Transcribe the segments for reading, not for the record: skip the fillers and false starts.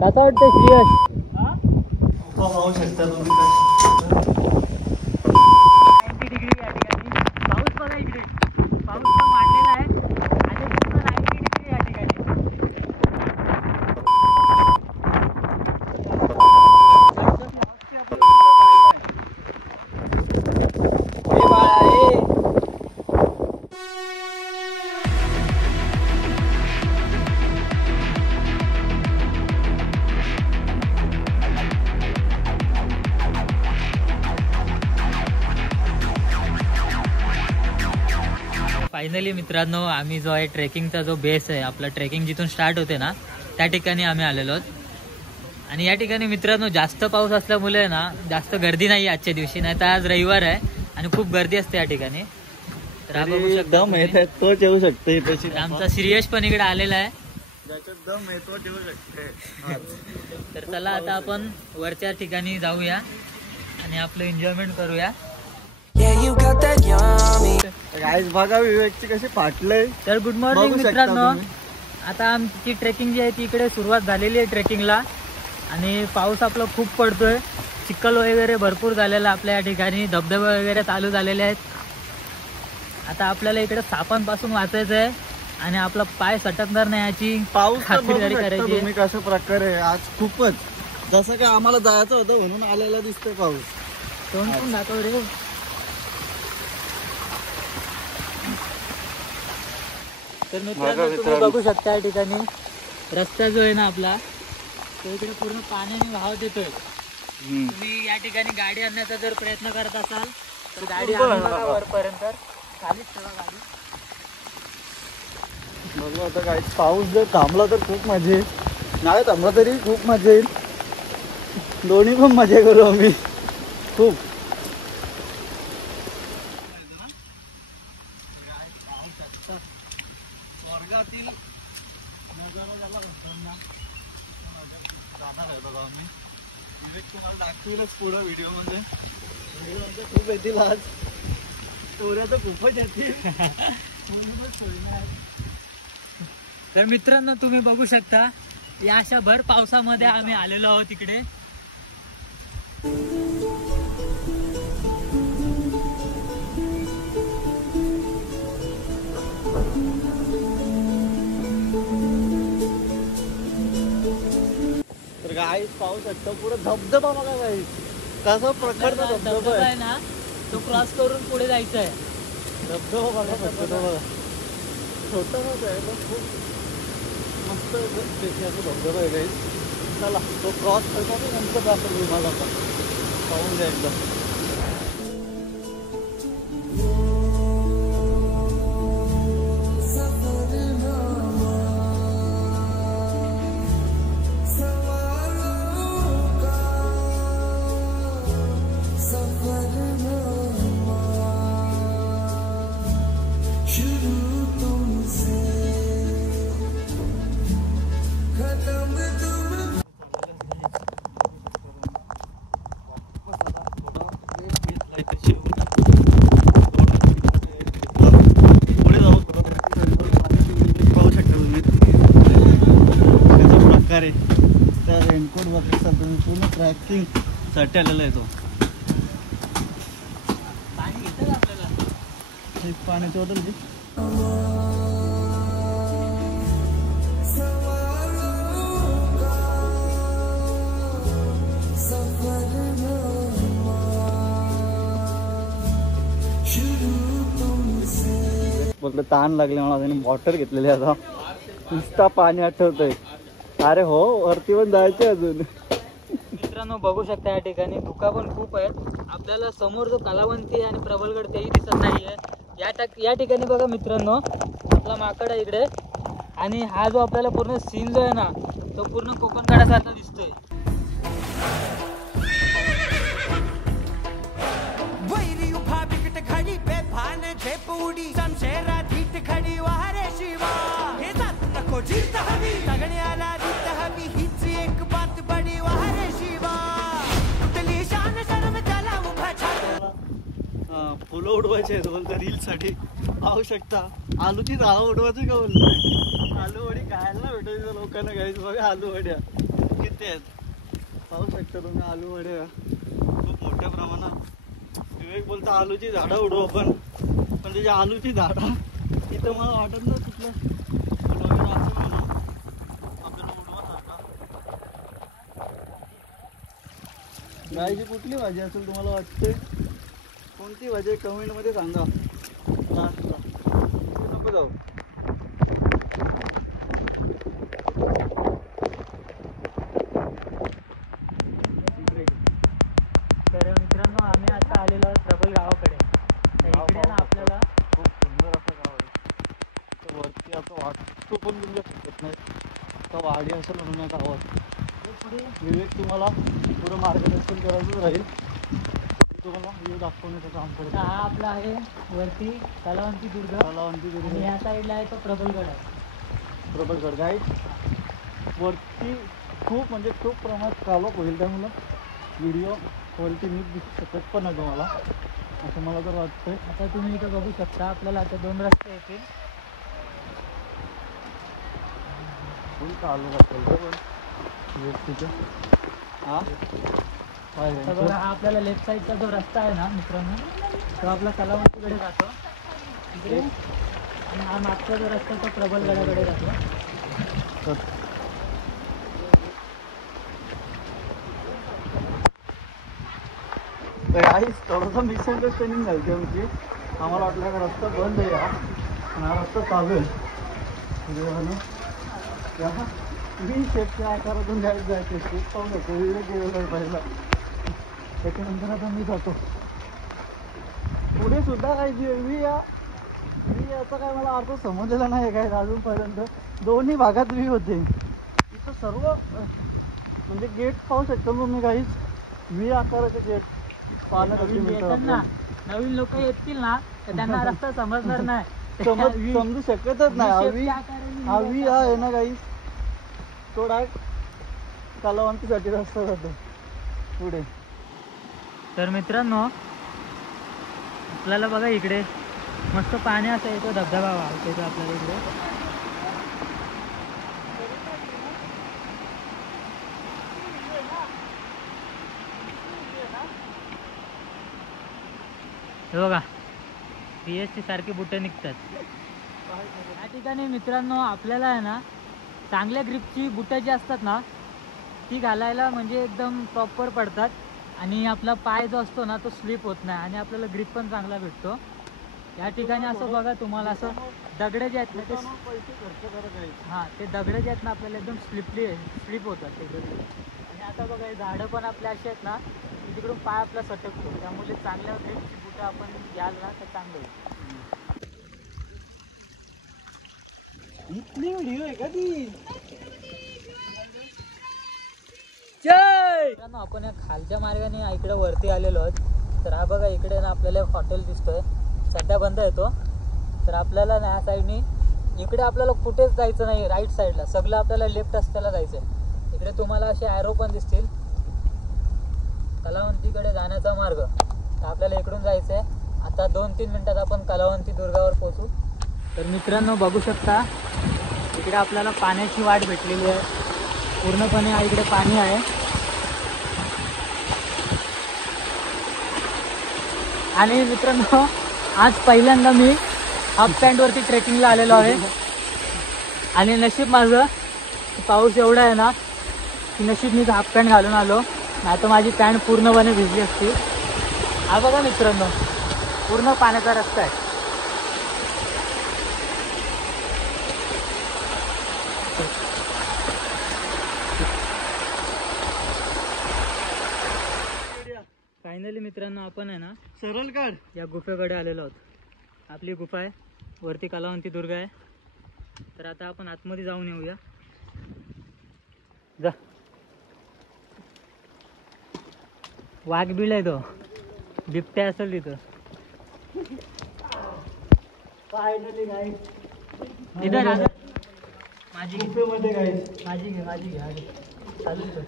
कसा वाटतं श्रेयस? पाहू शकता तुम्ही 90 डिग्री या ठिकाणी पाऊस बघा इकडे, पाऊस पण वाढलेला आहे आणि पूर्ण 90 डिग्री या ठिकाणी. फायनली मित्रांनो, आम्ही जो आहे ट्रेकिंगचा जो बेस आहे आपला, ट्रेकिंग जिथून स्टार्ट होते ना त्या ठिकाणी आम्ही आलेलो आहोत. आणि या ठिकाणी मित्रांनो जास्त पाऊस असल्यामुळे ना जास्त गर्दी नाही आजच्या दिवशी, नाही तर आज रविवार आहे आणि खूप गर्दी असते या ठिकाणी. तर हा बघू शकता दम येत तोच येऊ शकते. आमचा श्रेयस पण इकडे आलेला आहे. दम आहे तोच येऊ शकते. तर चला आता आपण वरच्या ठिकाणी जाऊया आणि आपलं एन्जॉयमेंट करूया. गाईस बघा विवेकची कशी फाटलंय. तर गुड मॉर्निंग मित्रांनो, आता आमची ट्रेकिंग जी आहे ती इकडे सुरुवात झालेली आहे ट्रेकिंगला. आणि पाऊस आपला खूप पडतोय, चिखल वगैरे भरपूर झालेला आपल्या या ठिकाणी, धबधबे वगैरे चालू झालेले आहेत. आता आपल्याला इकडे सापांपासून वाचायचं आहे आणि आपला पाय सटकणार नाही याची पाऊस खातिरदारी करायची. तुम्ही कशा प्रकारे आज खूपच जसं काय आम्हाला जायचं होतं म्हणून आलेला दिसतोय पाऊस. तोंड पण दाखव रे. तर मित्रांनो तुम्ही बघू शकता या ठिकाणी रस्ता जो आहे ना आपला, तो इकडे पूर्ण पाण्याने वाहत येतोय. तुम्ही या ठिकाणी गाडी आणण्याचा जर प्रयत्न करत असाल तर गाडी आणू नका वरपर्यंत, खालीच ठेवा गाडी. बघू आता काय, पाऊस जर थांबला तर खूप मजा येईल, नाही थांबला तरी खूप मजा येईल. दोन्ही पण मजा करू आम्ही खूप. स्वर्गातील नजारा ज्याला जाणार आहे बघा आम्ही. तुम्हाला दाखवेलच पुढं व्हिडिओ मध्ये. खूप येतील आज, स्टोऱ्या तर खूपच येतील. तर मित्रांनो तुम्ही बघू शकता या अशा भर पावसामध्ये आम्ही आलेलो आहोत इकडे. तर गाईस पाऊस येतो, पुढे धबधबा बघा गाईस, कसा प्रकारचा धबधबा आहे ना, तो क्रॉस करून पुढे जायचं आहे. धबधबा बघा फक्त तो बघा, छोटा मोठा आहे पण खूप मस्त धबधबा आहे गाईस. चला तो क्रॉस करतो मी नंतर जातो तुम्हाला पाहून द्या एकदा. पुढे जाऊ पाहू शकता तुम्ही कशा प्रकारे त्या रेनकोट बघता तुम्ही, पूर्ण ट्रॅकिंग साठी आलेला आहे तो. पाणी घेतं का आपल्याला? एक पाण्याची बॉटल घे. म्हटलं ताण लागले मला, त्याने बॉटल घेतलेली आता. नुसता पाणी आठवतंय. अरे हो, वरती पण जायचंय अजून. मित्रांनो बघू शकता या ठिकाणी धुका पण खूप आहेत. आपल्याला समोर जो कलावंती आणि प्रबलगड तेही दिसत नाहीये. या ठिकाणी बघा मित्रांनो, आपला माकड आहे इकडे. आणि हा जो आपल्याला पूर्ण सीन जो आहे ना, तो पूर्ण कोकणकडासारखा दिसतोय. फुलं उडवायचे बोलतो रील साठी. पाहू शकता आलूची झाडं उडवायची का बोलतोय. आलू वडी खायला भेटायचं लोकांना, गाईस बघा आलू वड्या. किती आहेत पाहू शकता तुम्ही. आलू वडे खूप मोठ्या प्रमाणात. विवेक बोलता आलूची झाडं उडवू आपण, पण त्याची आलूची झाडं इथं मला वाटत ना कुठलं वगैरे असं म्हणून आपल्याला उडवा. गायची कुठली भाजी असेल तुम्हाला वाटते? कोणती भाजी कमेंटमध्ये सांगा. लास्टला नको जाऊ. तर मित्रांनो आम्ही आता आलेलो आहोत प्रबल गावाकडे. तर इकडे ना आपल्याला खूप सुंदर असं गाव आहे. वरती असं वाटतो पण तुमच्या शकत नाही का वाडी असेल म्हणून या गावात. विवेक तुम्हाला पुढं मार्गदर्शन करायचं राहील, तुम्हाला व्ह्यू दाखवण्याचं काम करतो. हा आपला आहे वरती कलावंती दुर्ग, आणि या साईडला आहे तो प्रबलगड आहे. प्रबलगड गाईड वरती खूप म्हणजे खूप प्रमाणात कालप होईल, त्यामुळं व्हिडिओ क्वालिटी नीट दिसू शकत पण नाही तुम्हाला, असं मला तर वाटतंय. आता तुम्ही इथं बघू शकता आपल्याला आता 2 रस्ते येतील. फुल चालू असेल तर पण व्यवस्थित. हा तर बघा हा आपल्याला लेफ्ट साईडचा जो रस्ता आहे ना मित्रांनो, तो आपला कलावंतीकडे जातो इकडे, आणि हा मागचा जो रस्ता तो प्रबलगडाकडे जातो. काहीच थोडंसं मिसअंडरस्टँडिंग झाली आमची. आम्हाला वाटलं का रस्ता बंद आहे आणि हा रस्ता चालू आहे. मी शेपच्या आकारातून जायचं शेप पाहू शकतो. विवेक गेलेलो आहे पहिला, त्याच्यानंतर आता मी जातो पुढे सुद्धा. काय मी याचा काय मला अर्थ समजलेला नाही काय अजूनपर्यंत. दोन्ही भागात व्ही होते इथं सर्व, म्हणजे गेट पाहू शकतो तुम्ही. काहीच व्ही आकाराचे गेट ना नवीन लोक येतील ना तर त्यांना रस्ता समजणार नाही, समजू शकतच नाही. हवी हा आहे ना काही, तो डायरेक्ट कलावंतीसाठी रस्ता जातो पुढे. तर मित्रांनो आपल्याला बघा इकडे मस्त पाणी असं येतो, धबधबा वाहतो येतो आपल्याला इकडे. हे बघा PSC सारखी बुटं निघतात या ठिकाणी. मित्रांनो आपल्याला आहे ना चांगल्या ग्रिपची बुटं जी असतात ना ती घालायला म्हणजे एकदम प्रॉपर पडतात, आणि आपला पाय जो असतो ना तो स्लिप होत नाही, आणि आपल्याला ग्रिप पण चांगला भेटतो. या ठिकाणी असं बघा तुम्हाला असं दगड जे आहेत ना ते, हां ते दगड जे आहेत ना आपल्याला एकदम स्लिप होतात ते. आणि आता बघा हे झाडं पण आपले असे आहेत ना की तिकडून पाय आपला सटकतो, त्यामुळे चांगल्या ग्रिपची बुटं आपण घ्याल ना तर चांगलं होईल. इथली व्हिडिओ आहे का ती? मित्रांनो आपण या खालच्या मार्गाने इकडे वरती आलेलो आहोत. तर हा बघा इकडे ना आपल्याला एक हॉटेल दिसतोय, सध्या बंद येतो. तर आपल्याला ना ह्या साईडनी इकडे आपल्याला कुठेच जायचं नाही, राईट साईडला सगळं आपल्याला लेफ्ट रस्त्याला जायचं आहे. इकडे तुम्हाला असे ॲरो पण दिसतील कलावंतीकडे जाण्याचा मार्ग. तर आपल्याला इकडून जायचं आहे. आता 2-3 मिनिटात आपण कलावंती दुर्गावर पोहोचू. तर मित्रांनो बघू शकता इकडे आपल्याला पाण्याची वाट भेटलेली आहे, पूर्णपणे इकडे पाणी आहे. आणि मित्रांनो आज पहिल्यांदा मी हाफ पॅन्टवरती ट्रेकिंगला आलेलो आहे, आणि नशीब माझं पाऊस एवढा आहे ना की नशीब मी हाफ पॅन्ट घालून आलो, नाही तर माझी पॅन्ट पूर्णपणे भिजली असती. हा बघा मित्रांनो पूर्ण पाण्याचा रस्ता आहे. फायनली मित्रांनो आपण आहे ना सरळ काढ या गुफेकडे आलेलो आहोत. आपली गुफा आहे, वरती कलावंती दुर्ग आहे. तर आता आपण आतमध्ये जाऊन येऊया. जा. वाघ बिळ आहे तो, बिबट्या असेल तिथं. फायनली गाईस इथं राजा माझी घे, गुफेमध्ये गाईस माझी घे चालू कर.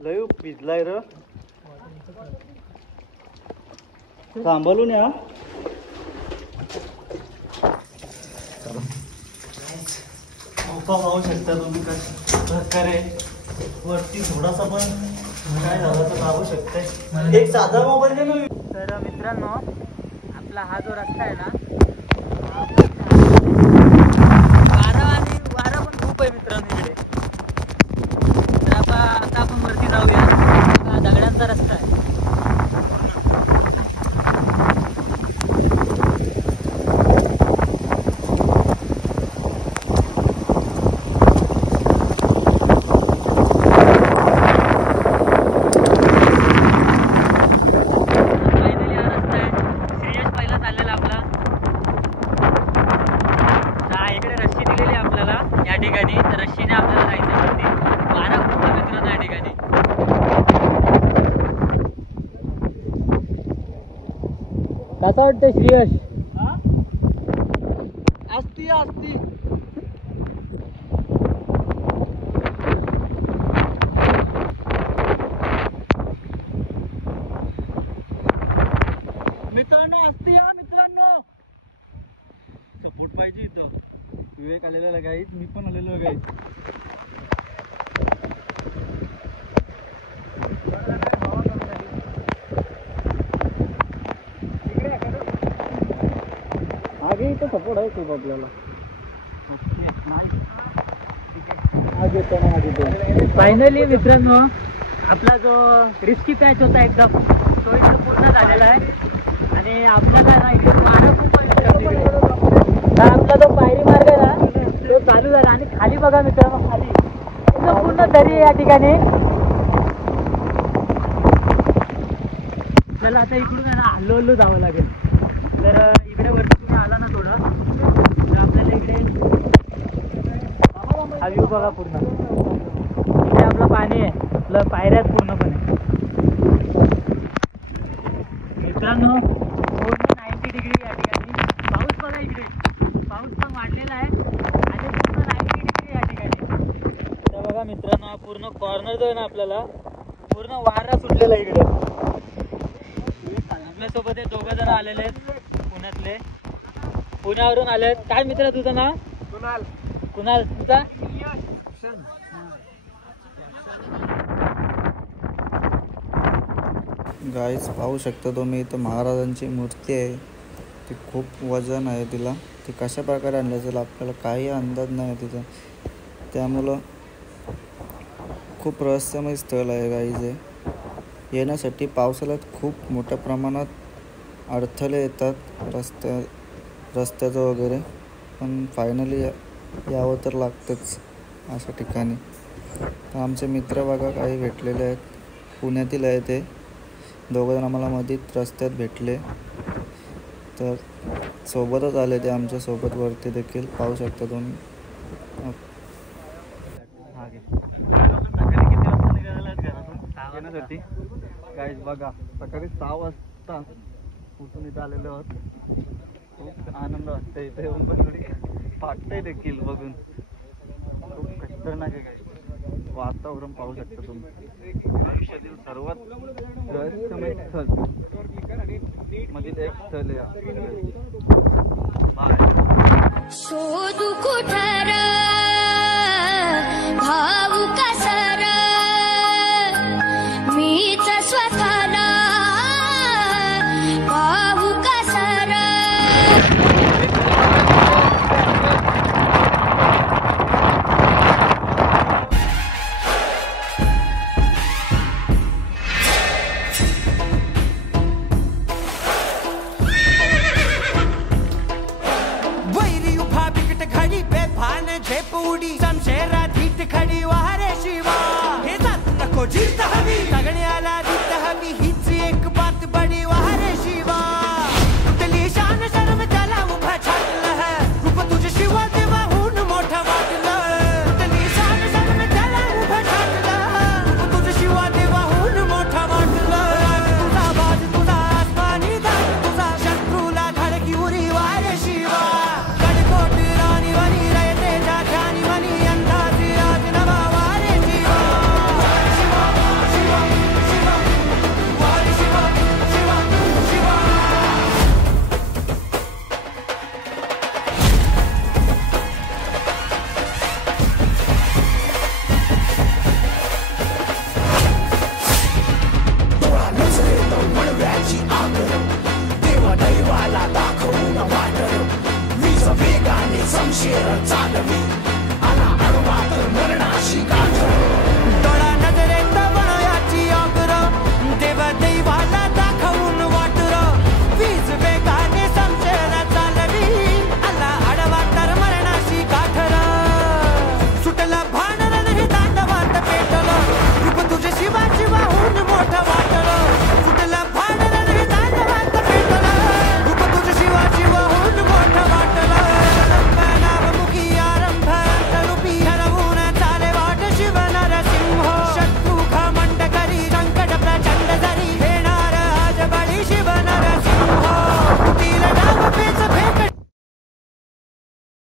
लय भिजलाय र, सांभाळून या. गुफा पाहू शकता तुम्ही काय प्रकारे वरती थोडासा पण काय झालं तर लागू शकते. एक साधा मोबाईल दे ना. तर मित्रांनो, आपला हा जो रस्ता आहे ना, वारा पण खूप आहे मित्रांनो इकडे. तर आता आपण वरती जाऊया. हा दगडांचा रस्ता आहे. कसं वाटतं श्रेयश? असती असती. मित्रांनो असती या मित्रांनो. सपोर्ट पाहिजे इथं. विवेक आलेला गाईच, मी पण आलेलो गाईच. आगे इथं सपोर्ट आहे खूप आपल्याला. फायनली मित्रांनो, आपला जो रिस्की पॅच होता एकदम, तो इकडे पूर्ण झालेला आहे. आणि आपल्याला ना इकडे वारा खूप आहे. आपला जो पायरी मार्ग आहे ना, तो चालू झाला. आणि खाली बघा मित्रांनो, खाली पूर्ण दरी आहे या ठिकाणी. आपल्याला आता इकडून आहे ना हल्लो हल्लो जावं लागेल. तर इकडे वरती तुम्ही आला ना थोडं, तर आपल्याला इकडे हा व्ह्यू बघा पूर्ण. इथे आपलं पाणी आहे, आपलं पायऱ्यात पूर्णपणे. मित्रांनो पूर्ण 90 डिग्री या ठिकाणी. पाऊस बघा इकडे, पाऊस पण वाढलेला आहे आणि पूर्ण 90 डिग्री या ठिकाणी. तर बघा मित्रांनो, हा पूर्ण कॉर्नर जो आहे ना आपल्याला, पूर्ण वारा सुटलेला इकडे. आपल्यासोबत हे दोघं जण आलेले आहेत पुण्यातले, पुण्यावरून आले आहेत. काय मित्र तुझं नाव? कुणाल. कुणाल, तुझा? गाईज पाहू शकता तुम्ही, इथं महाराजांची मूर्ती आहे. ती खूप वजन आहे तिला. ती कशा प्रकारे आणली असेल आपल्याला काही अंदाज नाही तिचा. त्यामुळं खूप रहस्यमय स्थळ आहे गाईज हे. येण्यासाठी पावसाळ्यात खूप मोठ्या प्रमाणात अडथळे येतात रस्त्याचं वगैरे, पण फायनली यावं तर लागतंच अशा ठिकाणी. तर आमचे मित्र बघा काही भेटलेले आहेत, पुण्यातील आहे ते. दोघंजण आम्हाला मध्येच रस्त्यात भेटले, तर सोबतच आले ते आमच्यासोबत वरती देखील. पाहू शकता तुम्ही. सकाळी किती वाजता निघालेला घरातून येण्यासाठी? गाईज बघा, सकाळी 6 वाजता उठून इथं आलेलो आहोत. खूप आनंद वाटतं इथे येऊन, पण थोडी वाटतंय देखील बघून. खूप खतरनाक आहे गाईज. वातावरण पाहू शकता तुम्ही. आयुष्यातील सर्वात रहस्यमय स्थळ मधील एक स्थळ आहे. शोधू कुठं